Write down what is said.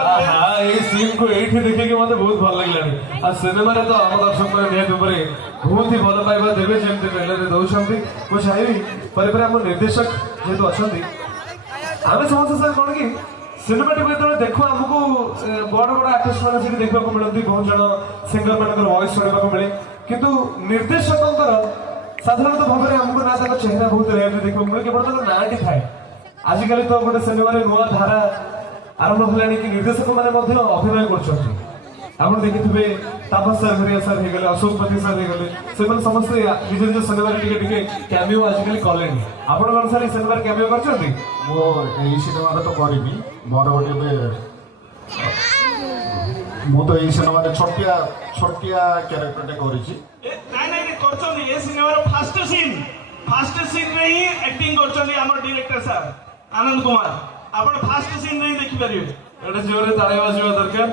scene को ये देखिए मत बहुत भल लगे आ सिनेमा तो आम दर्शक निहत बहुत ही भल पाइबा देवे जमी मेलर दौरान मुझे चाहिए पर आम निर्देशक जेहतु अच्छा आम समस्त सर कौन कि सिनेमाटी जो देखु आमको बड़ बड़ आर्टिस्ट मैंने देखा मिलती बहुत जन सिंगर मान वॉइस शुणा मिले किंतु निर्देशक साधारणतः भाव में आमको ना चेहरा बहुत रेयर देखा मिले केवल नाटी थाए आजिकल तो गोटे सिनेमा नुआ धारा आरंभ होलानी कि निर्देशक मैंने अभिनय कर देखिए तापस सर हरिया सर हो गले अशोक पति सर हो गले से समस्त निज निज सिनेमा टे कैमियो आजिकल कले आपण सर सिनेमा कैमियो कर सिनेमा तो करी मोर गोटे मु तो ये सिनेमा छोटिया छोटिया क्यारेक्टर फास्ट सीन रे ही एक्टिंग करछन हमर डायरेक्टर सर आनंद कुमार आपण फास्ट सीन रे देखि परिबे एटा जोरे ताळे बजवा दरकार